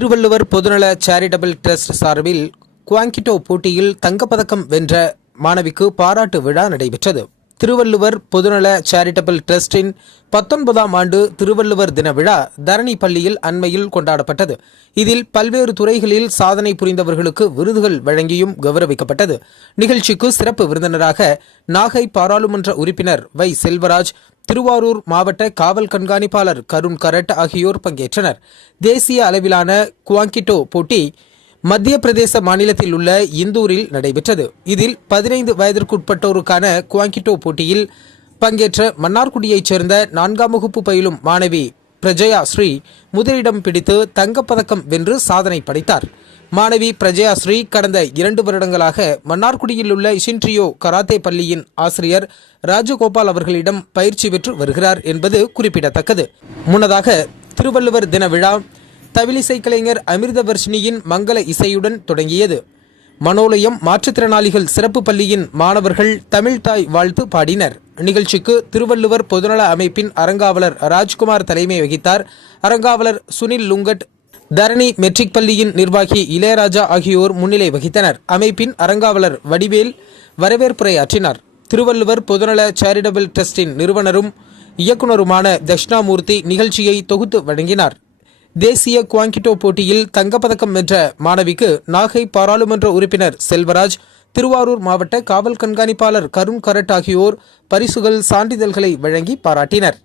திருவள்ளுவர் பொதுநல charitable trust சார்பில் குவாங்கிட்டோ போட்டியில் தங்கப்பதக்கம் வென்ற மாணவிக்கு பாராட்டு விழா நடைபெற்றது. திருவள்ளுவர் பொதுநல சேரிட்டபிள் டிரஸ்டின் 19ஆம் ஆண்டு திருவள்ளுவர் தின விழா தரணி பள்ளியில் அண்மையில் கொண்டாடப்பட்டது. இதில் பல்வேறு துறைகளில் சாதனை புரிந்தவர்களுக்கு விருதுகள் வழங்கியும் கௌரவிக்கப்பட்டது. நிகழ்ச்சிக்கு சிறப்பு விருந்தினராக நாகை பாராளுமன்ற உறுப்பினர் வை செல்வராஜ், திருவாரூர் மாவட்ட காவல் கண்காணிப்பாளர் கருண் கரட் ஆகியோர் பங்கேற்றனர். தேசிய அளவிலான குவாங்கிட்டோ போட்டி மத்திய பிரதேச மாநிலத்தில் உள்ள இந்தூரில் நடைபெற்றது. இதில் 15 வயதிற்குட்பட்டோருக்கான குவாங்கிட்டோ போட்டியில் பங்கேற்ற மன்னார்குடியைச் சேர்ந்த 4ஆம் வகுப்பு பயிலும் மாணவி பிரஜயா ஸ்ரீ முதலிடம் பிடித்து தங்கப்பதக்கம் வென்று சாதனை படைத்தார். மாணவி பிரஜயா ஸ்ரீ கடந்த 2 வருடங்களாக மன்னார்குடியில் உள்ள இஷின்ட்ரியோ கராத்தே பள்ளியின் ஆசிரியர் ராஜகோபால் அவர்களிடம் பயிற்சி பெற்று வருகிறார் என்பது குறிப்பிடத்தக்கது. முன்னதாக திருவள்ளுவர் தின விழா தவிலிசை கலைஞர் அமிர்தவர்ஷினியின் மங்கள இசையுடன் தொடங்கியது. மனோலயம் மாற்றுத்திறனாளிகள் சிறப்பு பள்ளியின் மாணவர்கள் தமிழ்தாய் வாழ்த்து பாடினர். நிகழ்ச்சிக்கு திருவள்ளுவர் பொதுநல அமைப்பின் அறங்காவலர் ராஜ்குமார் தலைமை வகித்தார். அறங்காவலர் சுனில் லுங்கட், தரணி மெட்ரிக் பள்ளியின் நிர்வாகி இளையராஜா ஆகியோர் முன்னிலை வகித்தனர். அமைப்பின் அறங்காவலர் வடிவேல் வரவேற்புரையாற்றினார். திருவள்ளுவர் பொதுநல சேரிட்டபிள் டிரஸ்டின் நிறுவனரும் இயக்குநருமான தட்சிணாமூர்த்தி நிகழ்ச்சியை தொகுத்து வழங்கினார். தேசிய குவாங்கிட்டோ போட்டியில் தங்கப்பதக்கம் வென்ற மாணவிக்கு நாகை பாராளுமன்ற உறுப்பினர் செல்வராஜ், திருவாரூர் மாவட்ட காவல் கண்காணிப்பாளர் கருண் கரட் ஆகியோர் பரிசுகள், சான்றிதழ்களை வழங்கி பாராட்டினர்.